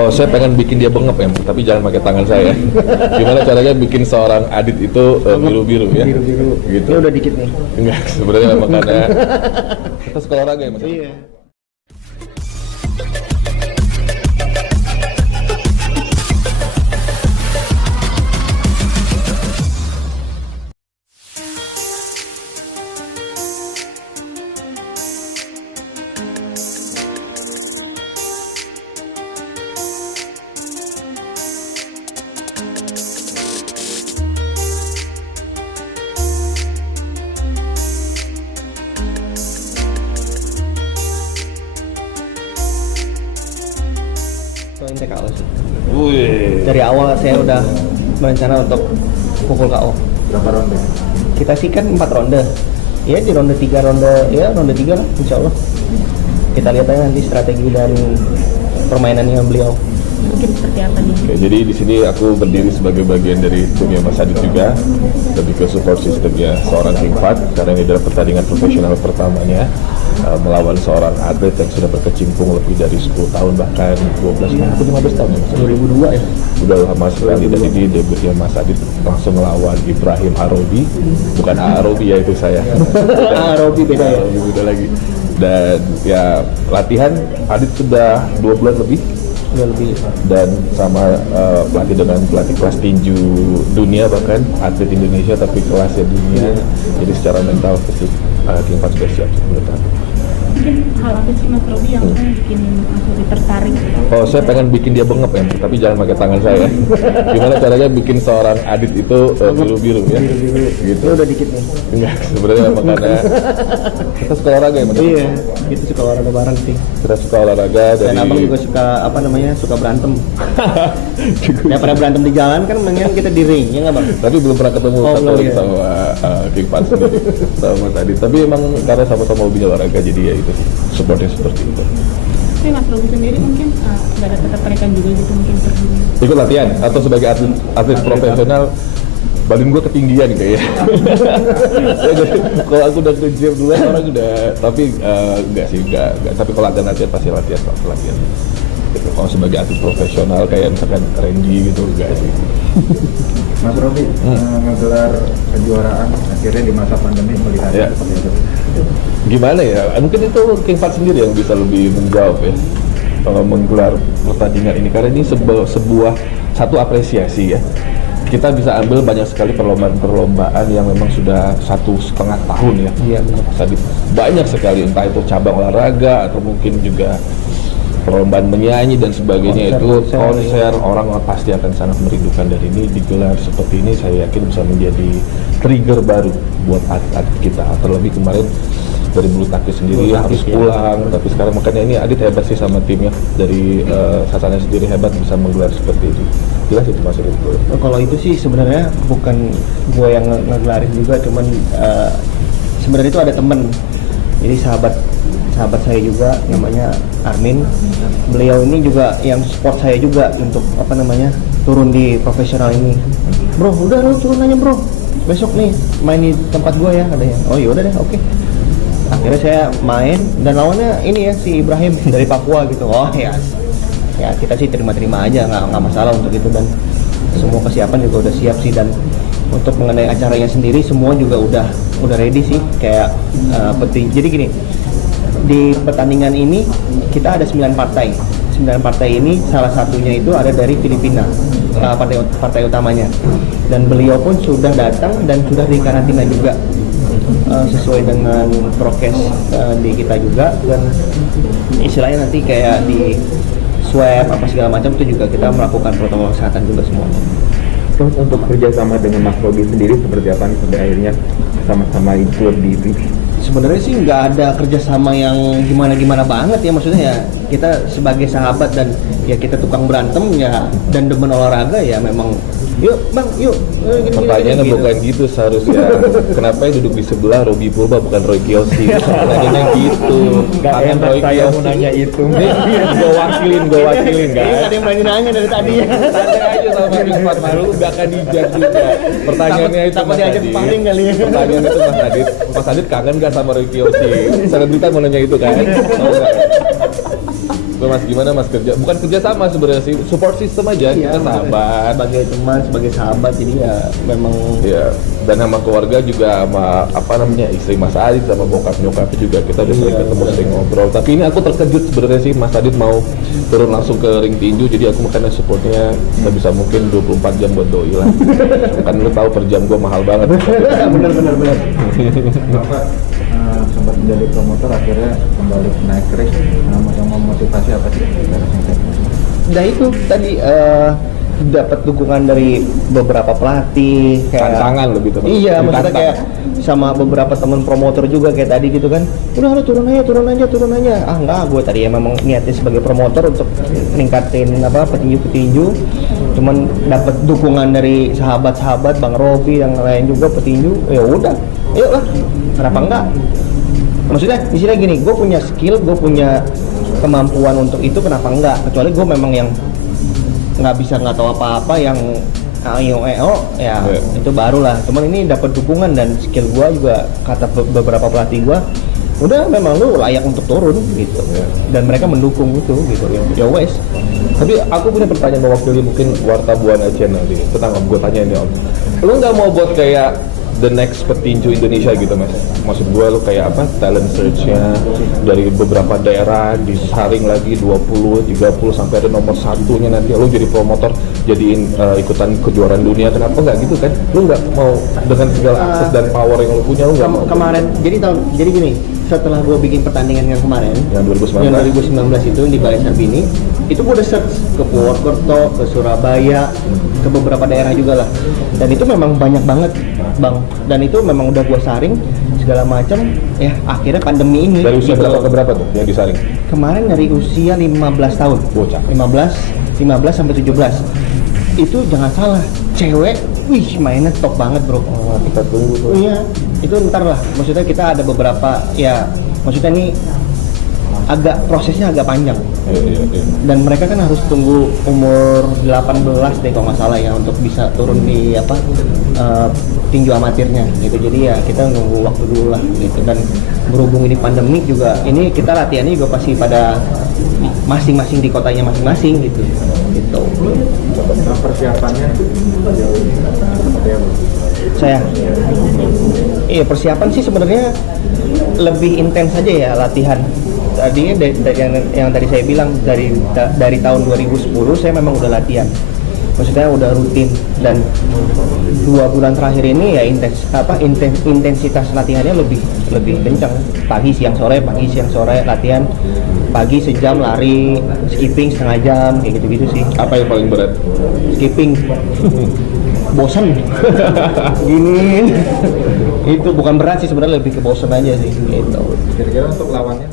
Oh, saya pengen bikin dia bengep ya, tapi jangan pakai tangan saya. Gimana caranya bikin seorang Adit itu biru-biru ya? Biru-biru. Gitu. Ini udah dikit nih. Enggak, sebenarnya memang karena kita suka olahraga ya, Mas. Iya. Soalnya KO sih. Wih. Dari awal saya udah berencana untuk pukul KO. Berapa ronde? Kita sih kan 4 ronde. Ya di ronde 3 ronde 3 lah insya Allah. Kita lihat aja nanti strategi dan permainannya beliau. Mungkin seperti apa nih? Oke, jadi di sini aku berdiri sebagai bagian dari timnya Mas Adit juga, lebih ke support sistemnya seorang King Fahd karena ini adalah pertandingan profesional pertamanya melawan seorang atlet yang sudah berkecimpung lebih dari 10 tahun bahkan 12 atau 15 tahun ya Mas? 2002 ya. Udah lama sekali dan ini debutnya Mas Adit langsung melawan Ibrahim Arobi, bukan Arobi ya itu saya. Arobi beda ya. Arobi beda lagi. Dan ya latihan Adit sudah 2 bulan lebih. Udah lebih. Dan sama pelatih dengan pelatih kelas tinju dunia bahkan atlet Indonesia tapi kelasnya dunia, jadi secara mental fisik King Fahd sudah siap menurut aku. Mungkin hal apa sih Mas Robi yang bikin Mas Robi tertarik? Oh, saya pengen bikin dia bengep ya, tapi jangan pakai tangan saya. Gimana caranya bikin seorang Adit itu biru-biru ya? Biru-biru. Gitu. Ini udah dikit nih. Enggak, sebenarnya memang karena kita suka olahraga ya Mas. Iya, gitu suka olahraga bareng sih. Kita suka olahraga dari. Dan abang juga suka suka berantem. Ya pada berantem di jalan kan mendingan kita di ring, ya nggak bang? Tapi belum pernah ketemu satu belum, lagi ya. sama King Fahd sendiri, sama Mas Adit. Tapi emang karena sama-sama hobinya olahraga jadi ya itu sih, supportnya seperti itu. Tapi Mas Robi sendiri mungkin nggak ada ketertarikan juga gitu mungkin pergi. Ikut latihan atau sebagai atlet profesional, badan gue ketinggian kayaknya. Ya, jadi kalau aku udah ke gym dulu orang udah, tapi enggak sih, enggak. Tapi kalau latihan pasti latihan. Gitu. Kalau sebagai atlet profesional kayak misalkan Randy gitu enggak sih. Mas Robi menggelar kejuaraan akhirnya di masa pandemi melihat Ya. seperti itu. Gimana ya? Mungkin itu King Fahd sendiri yang bisa lebih menjawab ya. Kalau menggelar pertandingan ini karena ini sebuah satu apresiasi ya. Kita bisa ambil banyak sekali perlombaan yang memang sudah 1,5 tahun ya. Iya benar. Banyak sekali entah itu cabang olahraga atau mungkin juga perlombaan menyanyi dan sebagainya, konser orang pasti akan sangat merindukan. Dan ini digelar seperti ini saya yakin bisa menjadi trigger baru buat atlet kita. Terlebih kemarin dari bulu tangkis sendiri harus pulang, tapi sekarang makanya ini Adit hebat sih sama timnya dari Sasana sendiri hebat bisa menggelar seperti itu. Jelas itu Mas Adit. Kalau itu sih sebenarnya bukan gue yang ngegelarin juga, cuman sebenarnya itu ada temen, jadi sahabat saya juga namanya Armin. Beliau ini juga yang support saya juga untuk turun di profesional ini. Bro, udah lo turun aja bro, besok nih main di tempat gue ya katanya. Oh yaudah deh, oke. Akhirnya saya main dan lawannya ini ya si Ibrahim dari Papua gitu. Oh ya kita sih terima-terima aja, nggak masalah untuk itu, dan semua kesiapan juga udah siap sih. Dan untuk mengenai acaranya sendiri semua juga udah ready sih, kayak penting. Jadi gini, di pertandingan ini kita ada 9 partai. 9 partai ini salah satunya itu ada dari Filipina, partai utamanya. Dan beliau pun sudah datang dan sudah dikarantina juga sesuai dengan prokes di kita juga, dan istilahnya nanti kayak di swab apa segala macam itu juga kita melakukan protokol kesehatan juga semuanya. Terus untuk kerjasama dengan Mas Robi sendiri seperti apa nih sampai akhirnya sama-sama ikut di TV? Sebenarnya sih nggak ada kerjasama yang gimana-gimana banget ya, maksudnya ya kita sebagai sahabat dan ya kita tukang berantem ya dan demen olahraga ya memang yuk bang yuk Pertanyaannya bukan gitu seharusnya. Kenapa yang duduk di sebelah Robi Purba bukan Roy Kiyoshi? Pertanyaannya gitu. Kangen Roy Kiyoshi. nanya itu. Gue wakilin Iya, guys. ada yang berani nanya dari tadi ya. Santai aja sama King Fahd Maru, gak akan dijat juga. Pertanyaannya itu Takut Mas diajak Adit. sparring kali ya. Pertanyaan itu Mas Adit kangen gak sama Roy Kiyoshi? Selebritas mau nanya itu kan? Oh, enggak. Mas gimana Mas kerja? Bukan kerja sama sebenarnya sih, support system aja. Iya, Kita sahabat. sebagai teman, sebagai sahabat, jadi ya memang Iya, dan sama keluarga juga, sama apa namanya, istri Mas Adit sama bokap nyokapnya juga kita udah sering ketemu, sering ngobrol. Tapi ini aku terkejut sebenarnya sih Mas Adit mau turun langsung ke ring tinju, jadi aku makanya supportnya sebisa mungkin 24 jam buat doi lah. Kan lu tahu per jam gua mahal banget. benar. Bapak sempat menjadi promotor, akhirnya kembali naik ring. Yang memotivasi apa sih? Nah itu tadi dapat dukungan dari beberapa pelatih kayak Tantangan lebih teman. iya, maksudnya Ditantang. kayak sama beberapa teman promotor juga kayak tadi gitu kan, udah lu turun aja. Ah enggak, gue tadi ya memang niatnya sebagai promotor untuk ningkatin apa petinju, cuman dapat dukungan dari sahabat-sahabat Bang Robi yang lain juga petinju, ya udah ayo lah, kenapa enggak. Maksudnya istilah gini, gue punya skill, gue punya kemampuan untuk itu, kenapa enggak, kecuali gue memang yang nggak tahu apa-apa, yang ya itu barulah. Cuman ini dapat dukungan dan skill gua juga, kata beberapa pelatih gua, udah memang lu layak untuk turun gitu. Dan mereka mendukung itu gitu. Ya wes. Tapi aku punya pertanyaan mewakili mungkin Warta Buana Channel nih. Tenang Om, gue tanya ini Om. Lu nggak mau buat kayak the next petinju Indonesia gitu Mas? Maksud gue lu kayak apa, talent search-nya dari beberapa daerah disaring lagi 20, 30 sampai ada nomor satunya, nanti lu jadi promotor, jadiin ikutan kejuaraan dunia, kenapa nggak gitu kan? Lu nggak mau dengan segala akses dan power yang lu punya, lu nggak mau? Kemarin jadi gini, setelah gue bikin pertandingan yang kemarin Yang 2019? yang 2019 itu di Balai Sarbini, itu gue udah search ke Purwokerto, ke Surabaya, ke beberapa daerah juga lah, dan itu memang banyak banget Bang, dan itu memang udah gue saring segala macam. Ya akhirnya pandemi ini Dari usia gitu. berapa ke berapa tuh yang disaring? Kemarin dari usia 15 tahun, Bocah. 15 sampai 17. Itu jangan salah, cewek, wih mainnya top banget bro. Kita tunggu tuh. Iya, itu ntar lah. Maksudnya kita ada beberapa, ya maksudnya ini prosesnya agak panjang. Iya. Dan mereka kan harus tunggu umur 18 deh kalau nggak salah ya, untuk bisa turun di tinju amatirnya gitu. Jadi ya kita nunggu waktu dulu lah gitu. Dan berhubung ini pandemi juga, ini kita latihannya juga pasti pada masing-masing di kotanya masing-masing gitu. Nah, persiapannya sejauh ini seperti apa? Saya, iya persiapan sih sebenarnya lebih intens aja ya latihan. Tadinya yang tadi saya bilang dari tahun 2010 saya memang udah latihan. Maksudnya udah rutin, dan 2 bulan terakhir ini ya intensitas latihannya lebih kencang. Pagi siang sore latihan. Pagi sejam lari, skipping setengah jam, kayak gitu-gitu sih. Apa yang paling berat? Skipping. Bosan. Gini. Itu bukan berat sih sebenarnya, lebih ke bosan aja sih gitu. Kira-kira untuk lawannya